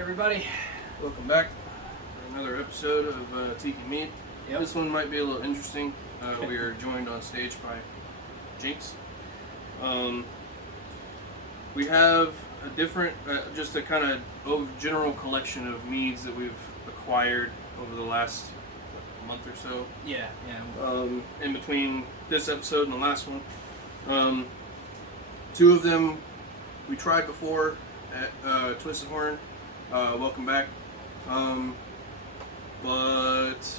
everybody. Welcome back for another episode of Tiki Mead. Yep. This one might be a little interesting. We are joined on stage by Jinx. We have a different, just a kind of general collection of meads that we've acquired over the last month or so. Yeah. In between this episode and the last one. Two of them we tried before at Twisted Horn. Welcome back. But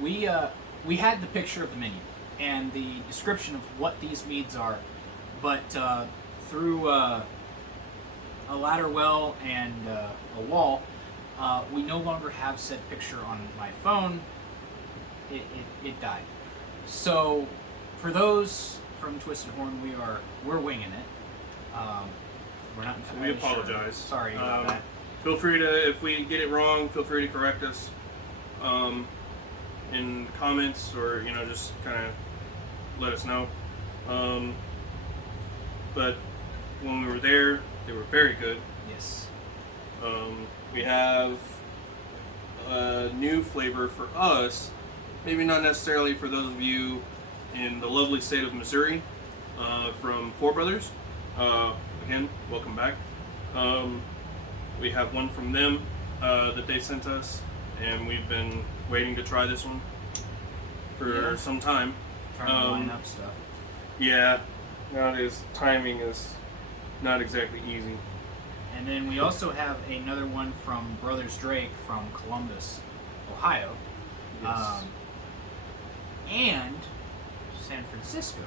We had the picture of the menu and the description of what these meads are, but through a ladder well and a wall, we no longer have said picture on my phone. It died. So for those from Twisted Horn, we're winging it. We're not. So we apologize. Sure. Sorry about that. Feel free to, if we get it wrong, feel free to correct us in comments, or just kind of let us know. But when we were there, they were very good. Yes. We have a new flavor for us, maybe not necessarily for those of you in the lovely state of Missouri, from Four Brothers. Again, welcome back. We have one from them that they sent us, and we've been waiting to try this one for some time. Trying to line up stuff. Yeah, nowadays timing is not exactly easy. And then we also have another one from Brothers Drake from Columbus, Ohio. Yes. And San Francisco.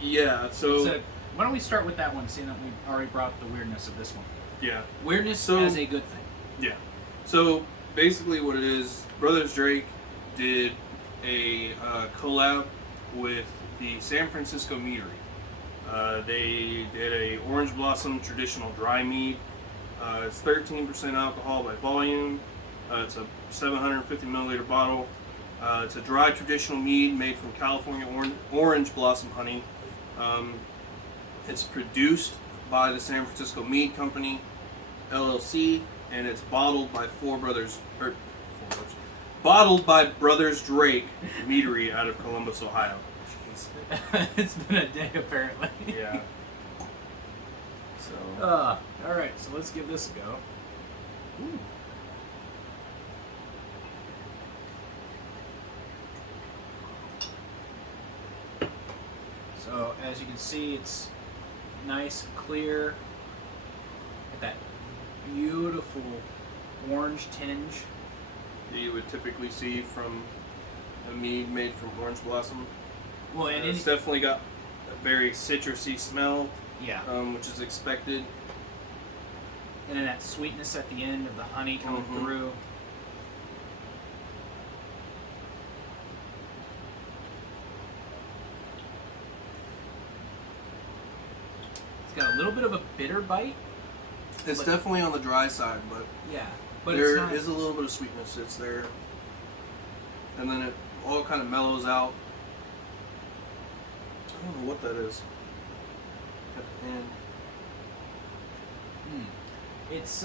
Yeah, so why don't we start with that one, seeing that we already brought the weirdness of this one. yeah. Weirdness So- as a good thing. Yeah. So basically, what it is, Brothers Drake did a collab with the San Francisco Meadery. They did a orange blossom traditional dry mead. It's 13% alcohol by volume. It's a 750 milliliter bottle. It's a dry traditional mead made from California orange blossom honey. It's produced by the San Francisco Mead Company, LLC, and it's bottled by bottled by Brothers Drake Meadery out of Columbus, Ohio. Jeez. It's been a day, apparently. Yeah. So. Alright, so let's give this a go. Ooh. So, as you can see, it's nice, clear, with that beautiful orange tinge. That you would typically see from a mead made from orange blossom. Well, and It's definitely got a very citrusy smell, yeah, which is expected. and then that sweetness at the end of the honey coming Mhm. through. It's got a little bit of a bitter bite. It's But- definitely on the dry side, but Yeah, but there it's not. is a little bit of sweetness. It's there, and then it all kind of mellows out. I don't know what that is. At the end. It's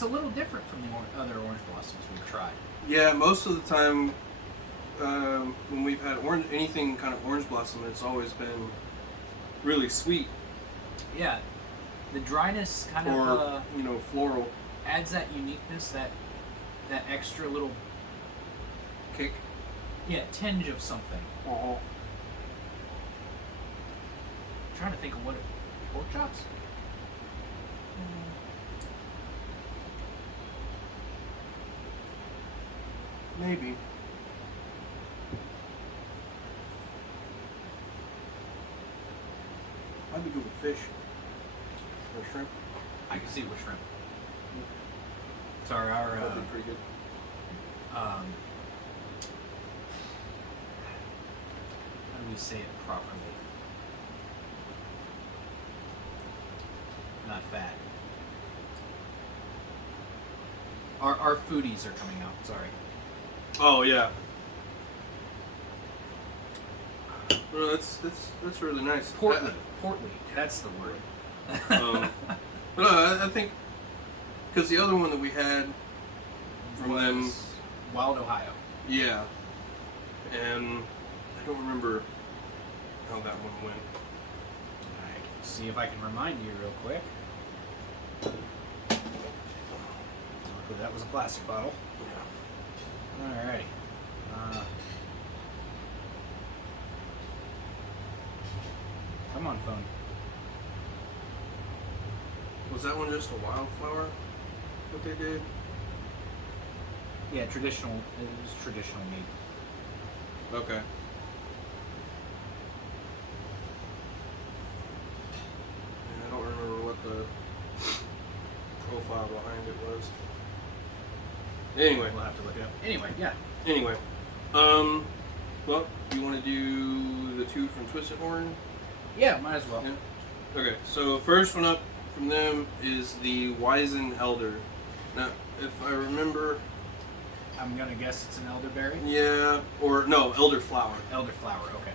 a little different from the other orange blossoms we've tried. Yeah, most of the time when we've had anything kind of orange blossom, it's always been really sweet Yeah, the dryness kind or of floral adds that uniqueness, that extra little kick. tinge of something. Uh-huh. I'm trying to think of what pork chops. Maybe. Might be good with fish or shrimp. I can see it with shrimp. Sorry, our That'd be pretty good. how do we say it properly? Not fat. Our foodies are coming out. Sorry. Oh yeah. Well, that's really nice. Portly. That's the word. But I think because the other one that we had from them, Wild Ohio. yeah, and I don't remember how that one went. I can see if I can remind you real quick. Luckily, that was a plastic bottle. Yeah. Alrighty. Come on, phone. Was that one just a wildflower? What they did? Yeah, traditional. It was traditional meat. Okay. I don't remember what the profile behind it was. Anyway, We'll have to look it up. Anyway, yeah. Anyway, well, you want to do the two from Twisted Horn? Yeah, might as well. Yeah. Okay, so first one up from them is the Wizen Elder. Now, if I remember, I'm gonna guess it's an elderberry. yeah, or no, elderflower. Elderflower. Okay.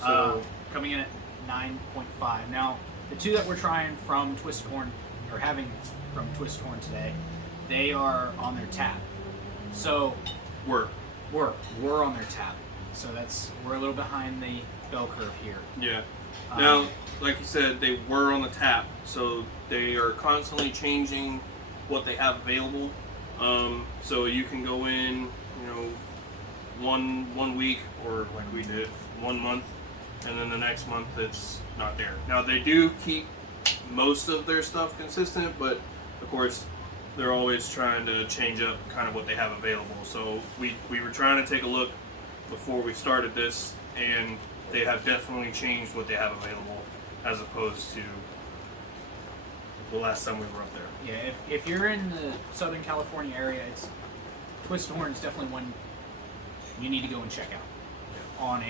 So Coming in at 9.5. Now, the two that we're trying from Twisted Horn, or having from Twisted Horn today, they are on their tap. So we're we're on their tap. So we're a little behind the bell curve here. yeah. Now, like you said, they were on the tap, so they are constantly changing what they have available. So you can go in, one week, or like we did, 1 month, and then the next month it's not there. Now they do keep most of their stuff consistent, but of course they're always trying to change up kind of what they have available. So we were trying to take a look before we started this, and they have definitely changed what they have available as opposed to the last time we were up there. Yeah, if you're in the Southern California area, Twisted Horn is definitely one you need to go and check out on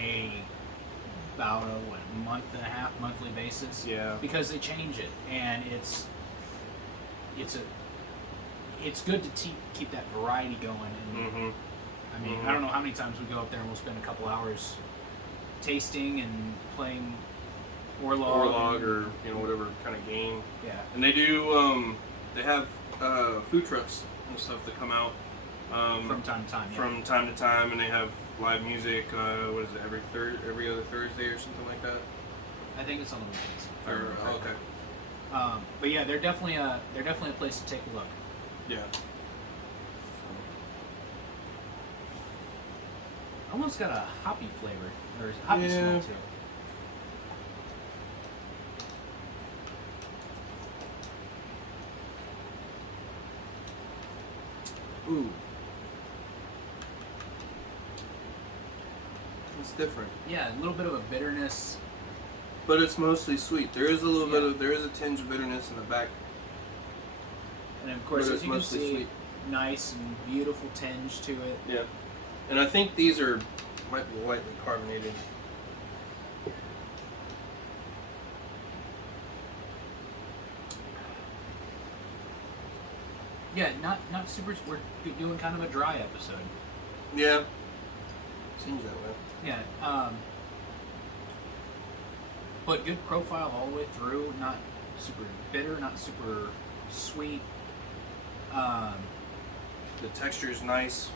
about a month and a half monthly basis. Yeah. Because they change it, and it's good to keep that variety going. And Mm-hmm. I mean, I don't know how many times we go up there and we'll spend a couple hours tasting and playing Orlog or whatever kind of game. Yeah. And they do they have food trucks and stuff that come out From time to time. Yeah. from time to time, and they have live music. What is it? Every other Thursday or something like that. I think it's on the weekends. Okay. But yeah, they're definitely a place to take a look. Yeah. Almost got a hoppy flavor, or hoppy smell to it. Ooh, It's different, yeah, a little bit of a bitterness. but it's mostly sweet. There is a little there is a tinge of bitterness in the back. And of course, But as it's you can mostly see, sweet. nice and beautiful tinge to it. Yeah. And I think these might be lightly carbonated. Yeah, not super. We're doing kind of a dry episode. Yeah. Seems that way. Yeah. But good profile all the way through. Not super bitter, not super sweet. The texture is nice.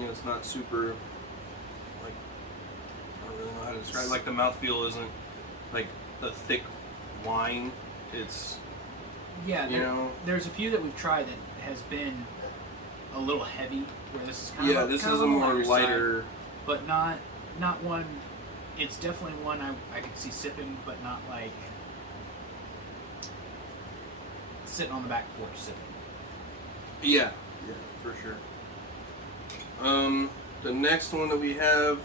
It's not super, like, I don't really know how to describe it. Like, the mouthfeel isn't like a thick wine. It's, Yeah, know. there's a few that we've tried that has been a little heavy. Where this is kind yeah, of this kind is of a on the more lighter. side, but not one. It's definitely one I could see sipping, but not like sitting on the back porch sipping. Yeah, for sure. The next one that we have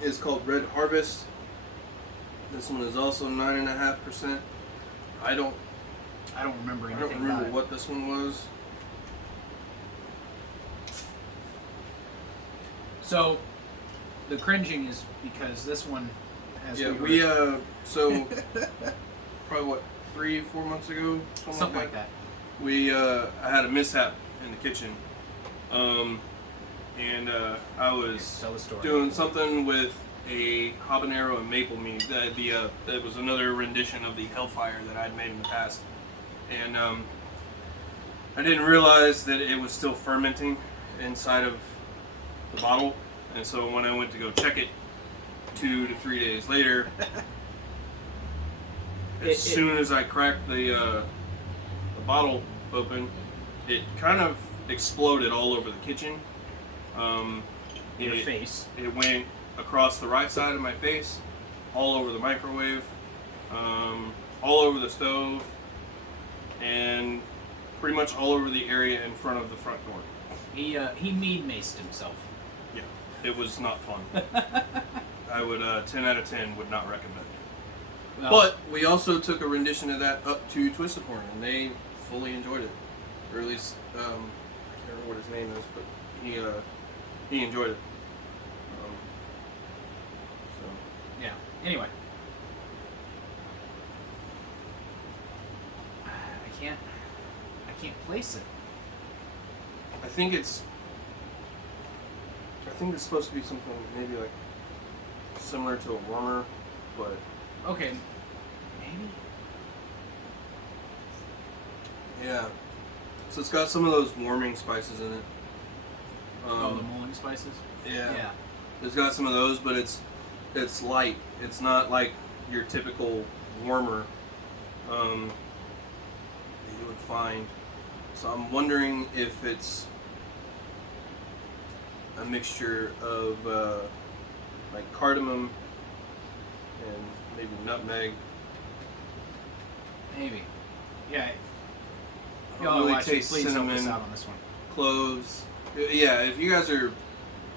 is called Red Harvest. This one is also 9.5%. I don't remember I anything. don't remember about what this one was. So the cringing is because this one, as We so probably what 3-4 months ago, something like that. I had a mishap in the kitchen. and I was Tell the story. doing something with a habanero and maple mead. That was another rendition of the Hellfire that I'd made in the past, and I didn't realize that it was still fermenting inside of the bottle, and so when I went to go check it 2 to 3 days later, as soon as I cracked the bottle open, it kind of exploded all over the kitchen. Your face. It went across the right side of my face, all over the microwave, all over the stove, and pretty much all over the area in front of the front door. He mead maced himself. Yeah, it was not fun. I would 10 out of 10 would not recommend it. Well, But we also took a rendition of that up to Twisted Horn, and they fully enjoyed it. Or at least I can't remember what his name is, but he enjoyed it. So yeah. Anyway, I can't place it. I think it's supposed to be something maybe like similar to a warmer, but Okay, maybe. yeah. So it's got some of those warming spices in it. The mulling spices. Yeah. Yeah. It's got some of those, but it's light. It's not like your typical warmer that you would find. So I'm wondering if it's a mixture of like cardamom and maybe nutmeg. Maybe. Yeah. I don't really actually, taste please help us cinnamon, out on this one. cloves. Yeah, if you guys are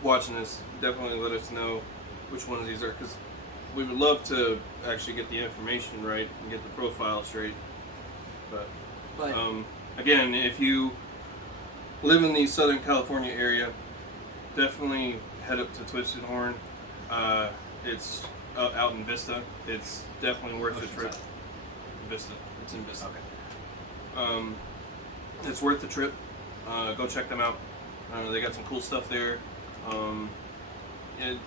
watching this, definitely let us know which ones these are, because we would love to actually get the information right and get the profile straight. But again, if you live in the Southern California area, definitely head up to Twisted Horn. It's out in Vista. It's definitely worth the trip. Vista. It's in Vista. Okay. It's worth the trip. Go check them out. They got some cool stuff there. And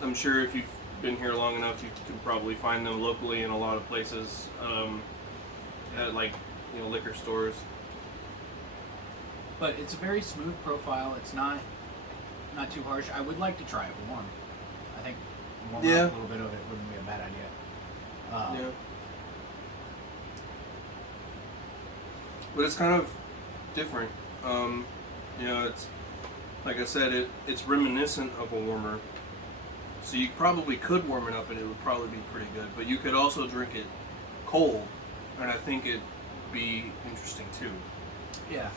I'm sure if you've been here long enough, you can probably find them locally in a lot of places, at like liquor stores. But it's a very smooth profile. It's not too harsh. I would like to try it warm. I think warm up a little bit of it wouldn't be a bad idea. Yeah. But it's kind of different. It's like I said, it's reminiscent of a warmer. So you probably could warm it up and it would probably be pretty good. But you could also drink it cold, and I think it'd be interesting too. Yeah.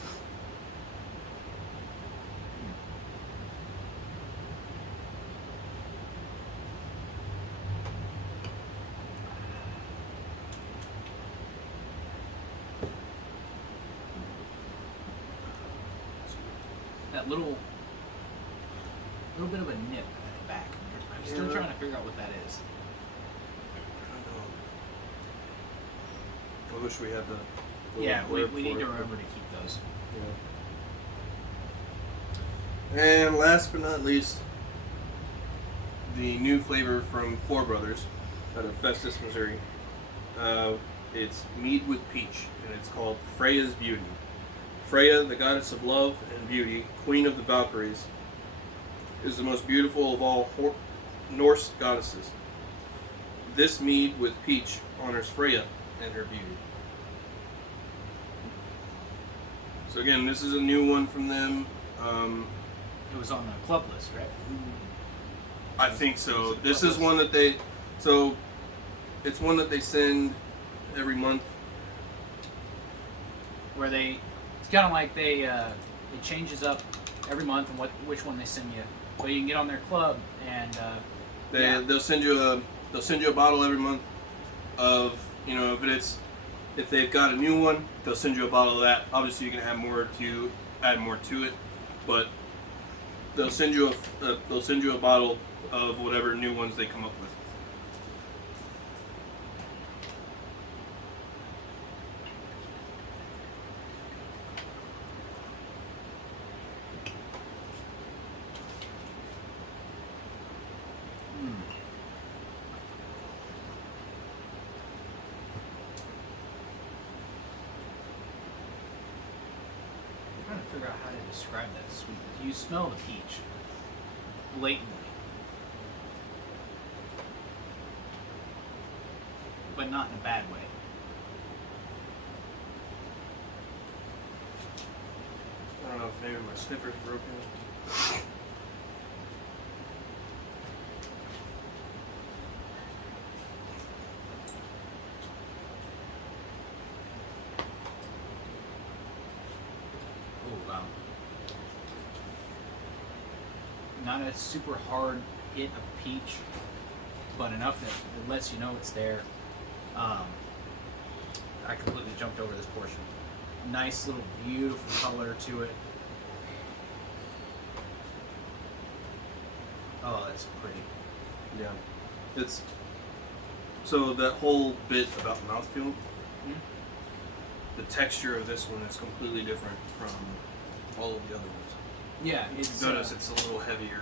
That little bit of a nip at the back. I'm still trying to figure out what that is. I wish we had the Yeah, we blurb need for to it, remember to keep those. Yeah. And last but not least, the new flavor from Four Brothers out of Festus, Missouri. It's mead with peach, and it's called Freya's Beauty. Freya, the goddess of love and beauty, queen of the Valkyries, is the most beautiful of all Norse goddesses. This mead with peach honors Freya and her beauty. So again, this is a new one from them. It was on the club list, right? I think so. This is one that it's one that they send every month. Where it's kind of like it changes up every month and which one they send you. But you can get on their club and they'll send you a bottle every month of if they've got a new one, they'll send you a bottle of that. Obviously, you can add more to it, but they'll send you a bottle of whatever new ones they come up with. describe that sweetness. You smell the peach blatantly, but not in a bad way. I don't know if maybe my sniffer's broken. Oh wow! Not a super hard hit of peach, but enough that it lets you know it's there. I completely jumped over this portion. Nice little beautiful color to it. Oh, that's pretty. Yeah. It's so that whole bit about mouthfeel, the texture of this one is completely different from all of the other ones. Yeah, it's Notice it's a little heavier,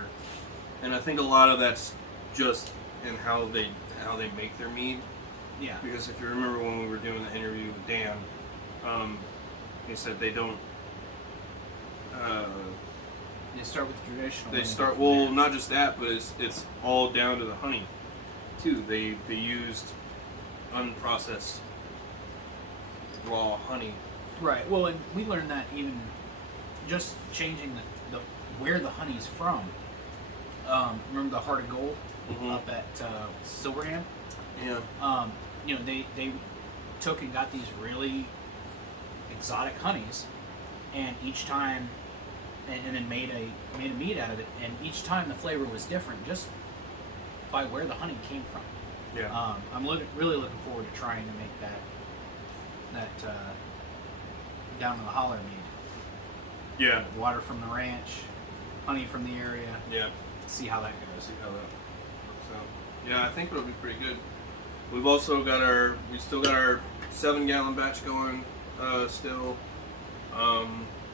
and I think a lot of that's just in how they make their mead. yeah. Because if you remember when we were doing the interview with Dan, he said they don't. They start with the traditional. They and start go from well, there. not just that, but it's all down to the honey, too. They used unprocessed raw honey. Right. Well, and we learned that even just changing the where the honey's from. Remember the Heart of Gold up at Silverhand? Yeah. They took and got these really exotic honeys, and each time, and then made a mead out of it, and each time the flavor was different just by where the honey came from. Yeah. I'm really looking forward to trying to make that down to the holler mead. Yeah. Water from the ranch, honey from the area. Yeah. See how that goes. See how that works out. Yeah, I think it'll be pretty good. We've also got we still got our 7-gallon batch going still.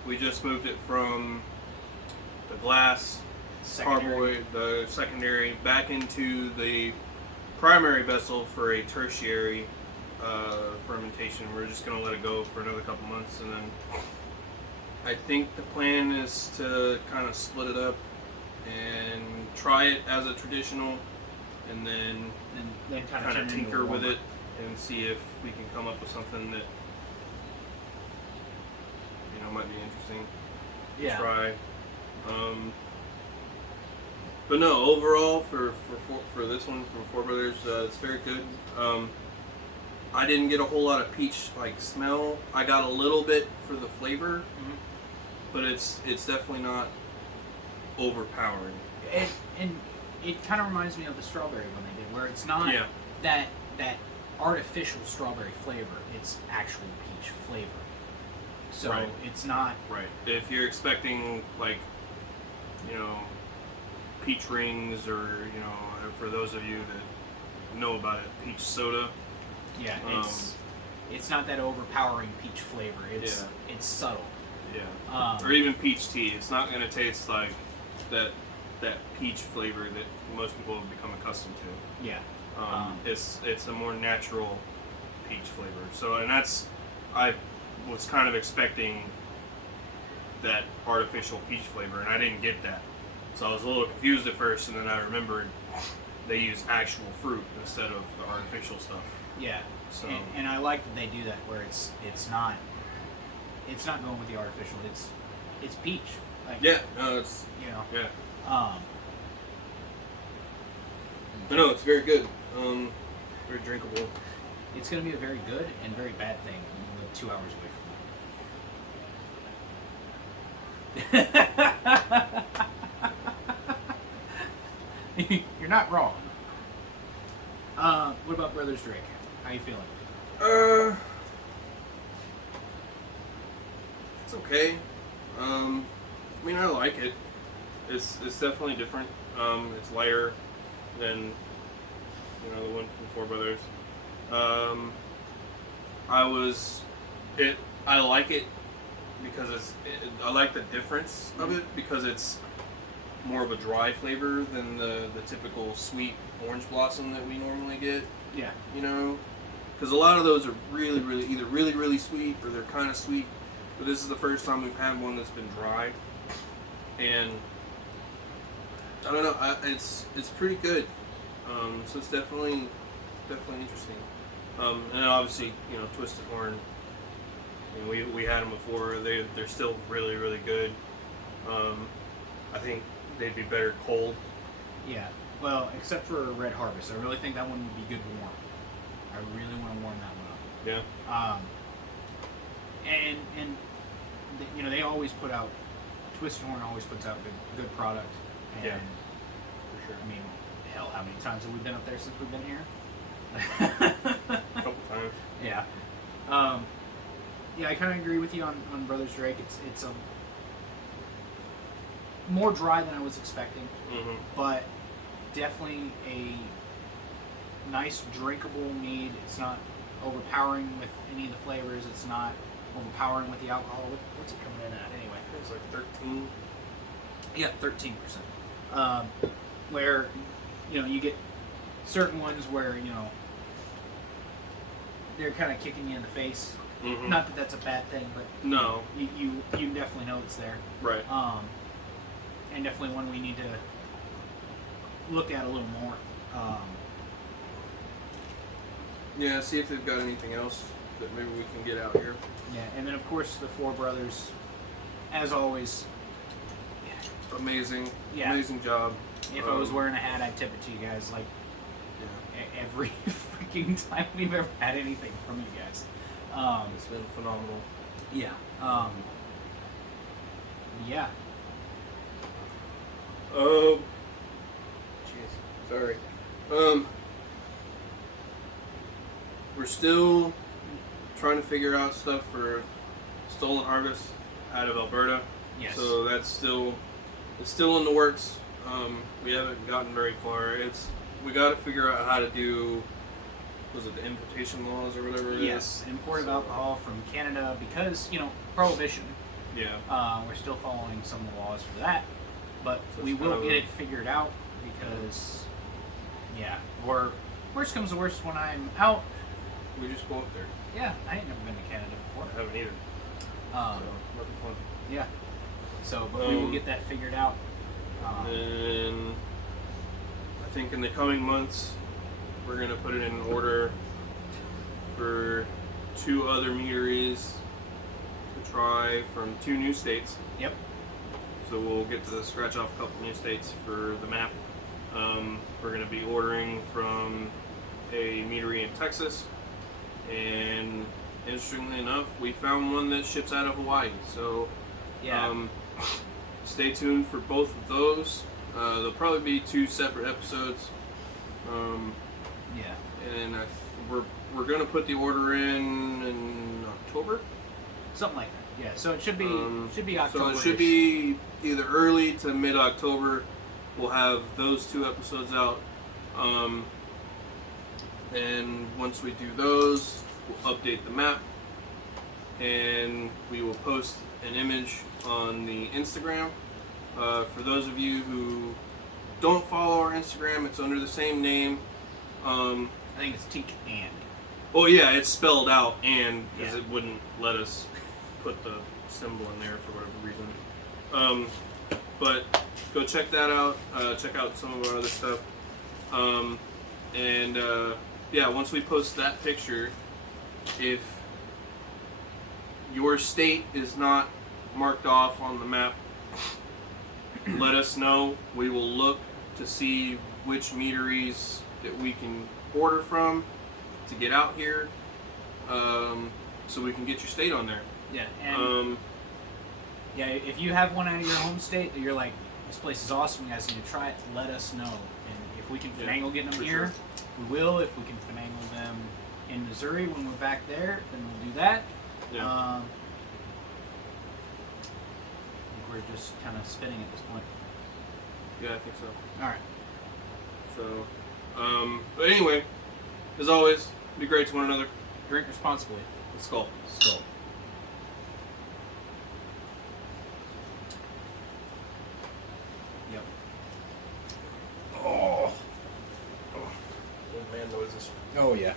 We just moved it from the glass carboy, the secondary, back into the primary vessel for a tertiary fermentation. We're just going to let it go for another couple months, and then I think the plan is to kind of split it up and try it as a traditional, and then kind of tinker with it and see if we can come up with something that might be interesting to try. But no, overall for this one from Four Brothers, it's very good. I didn't get a whole lot of peach smell. I got a little bit for the flavor, but it's definitely not overpowering. And it kind of reminds me of the strawberry one they did, where it's not that artificial strawberry flavor. It's actual peach flavor. So it's not right. If you're expecting peach rings, or for those of you that know about it, peach soda. Yeah, it's not that overpowering peach flavor. It's subtle. Yeah. Or even peach tea. It's not going to taste like that peach flavor that most people have become accustomed to. Yeah. It's a more natural peach flavor. So, and I was kind of expecting that artificial peach flavor, and I didn't get that. So I was a little confused at first, and then I remembered they use actual fruit instead of the artificial stuff. Yeah. So and I like that they do that, where it's not going with the artificial. It's peach. it's Yeah. But no, it's very good. Very drinkable. It's going to be a very good and very bad thing. We live 2 hours away from that. You're not wrong. What about Brothers Drake? How you feeling? It's okay. I like it. It's definitely different. It's lighter than the one from Four Brothers. I like it because I like the difference of it, because it's more of a dry flavor than the typical sweet orange blossom that we normally get. Yeah. Because a lot of those are either really, really sweet, or they're kind of sweet. But this is the first time we've had one that's been dry. and I don't know. It's pretty good. So it's definitely interesting. And obviously, Twisted Horn. I mean, we had them before. They're still really, really good. I think they'd be better cold. Yeah. Well, except for Red Harvest, I really think that one would be good warm. I really want to warm that one up. Yeah. And they always put out. Twisted Horn always puts out good product. And, yeah. For sure. I mean, hell, how many times have we been up there since we've been here? A couple times. Yeah. Yeah, I kind of agree with you on Brothers Drake. It's a more dry than I was expecting, but definitely a nice drinkable mead. It's not overpowering with any of the flavors. It's not overpowering with the alcohol. What's it coming in at anyway? It's like 13. Yeah, 13%. Where you get certain ones where they're kind of kicking you in the face. Mm-hmm. Not that that's a bad thing, but no, you definitely know it's there. Right. And definitely one we need to look at a little more. Yeah, see if they've got anything else that maybe we can get out here. Yeah, and then of course the Four Brothers, as always. Amazing. Yeah. Amazing job. If I was wearing a hat, I'd tip it to you guys like every freaking time we've ever had anything from you guys. It's been phenomenal. Yeah. Yeah. Jeez. Sorry. We're still trying to figure out stuff for Stolen Harvest out of Alberta. Yes. So it's still in the works. We haven't gotten very far. We got to figure out how to do. Was it the importation laws or whatever? Yes, import of alcohol from Canada because prohibition. Yeah. We're still following some of the laws for that, but So we it's will kind of get it figured out because, or worst comes to worst, when I'm out. We just go up there. Yeah, I ain't never been to Canada before. I haven't either. So nothing fun. Yeah. So, but we will get that figured out. And I think in the coming months, we're going to put it in order for 2 other meaderies to try from 2 new states. Yep. So we'll get to scratch off a couple new states for the map. We're going to be ordering from a meadery in Texas. And interestingly enough, we found one that ships out of Hawaii. So stay tuned for both of those. There'll probably be 2 separate episodes. And we're gonna put the order in October, something like that. Yeah, so it should be October. So it should be either early to mid October. We'll have those 2 episodes out. And once we do those, we'll update the map, and we will post an image on the Instagram. For those of you who don't follow our Instagram, it's under the same name. I think it's Teach and. Oh yeah, it's spelled out and because it wouldn't let us put the symbol in there for whatever reason. But go check that out. Check out some of our other stuff. Once we post that picture, if your state is not marked off on the map, let us know. We will look to see which meaderies that we can order from to get out here, so we can get your state on there. Yeah, and if you have one out of your home state that you're like, this place is awesome, you guys need to try it, let us know. And if we can finagle getting them here, we will. If we can finagle them in Missouri when we're back there, then we'll do that. Yeah. I think we're just kind of spinning at this point. Yeah, I think so. All right. So, but anyway, as always, be great to one another. Drink responsibly. Skøl. Skøl. Yep. Oh. Old man noises. Oh yeah.